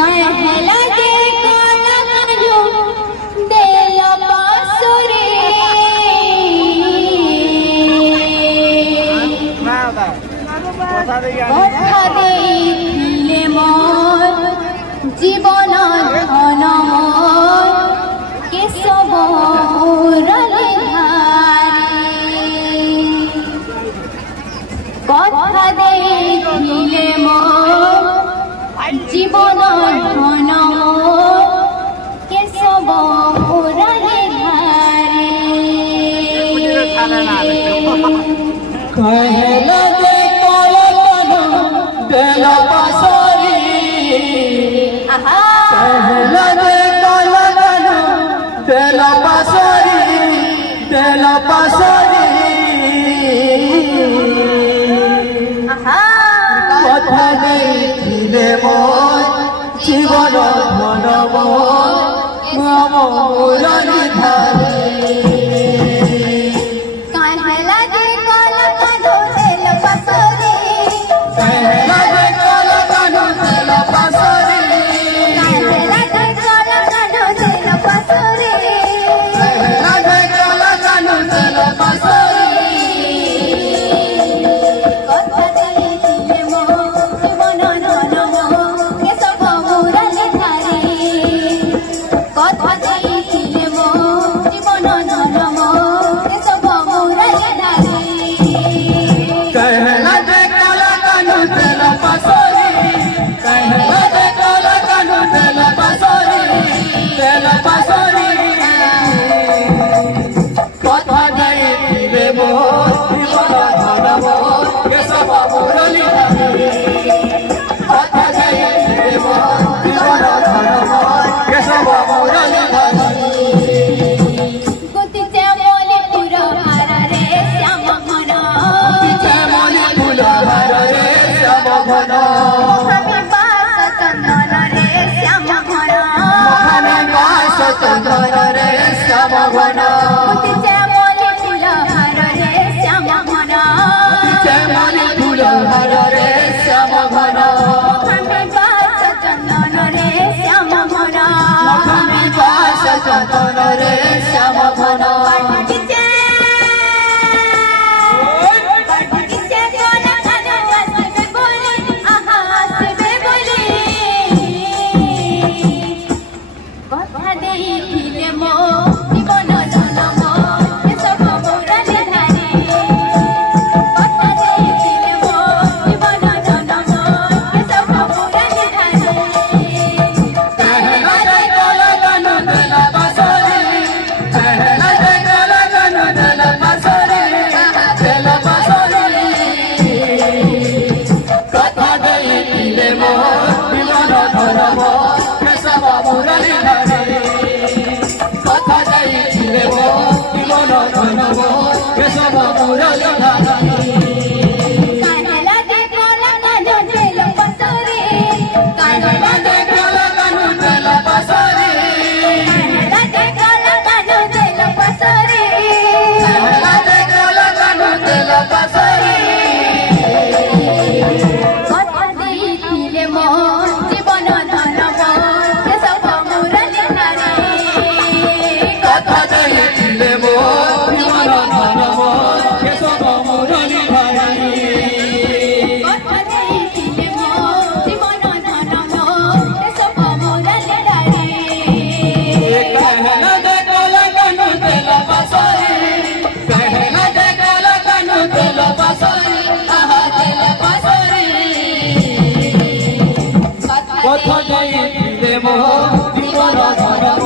कहला दे काला काजू देला बासुरी কথা দেখিলে মোর জীবন ধন মোর কেশব মুরলী ধারে কথা দেখিলে মোর জীবন ধন মোর কেশব মুরলী ধারে कहला दे काला कानू देला बासुरी कहला दे काला कानू देला बासुरी কথা দেখিলে মোর জীবন ধন মোর মুরলী ধারে चंदन रे श्याम घन श्यामली फूल हार रे श्याम घन श्यामली फूल हार रे श्याम घन चंदन रे श्याम घन चंदन रे श्याम घन কথা দেখিলে মোর জীবন ধন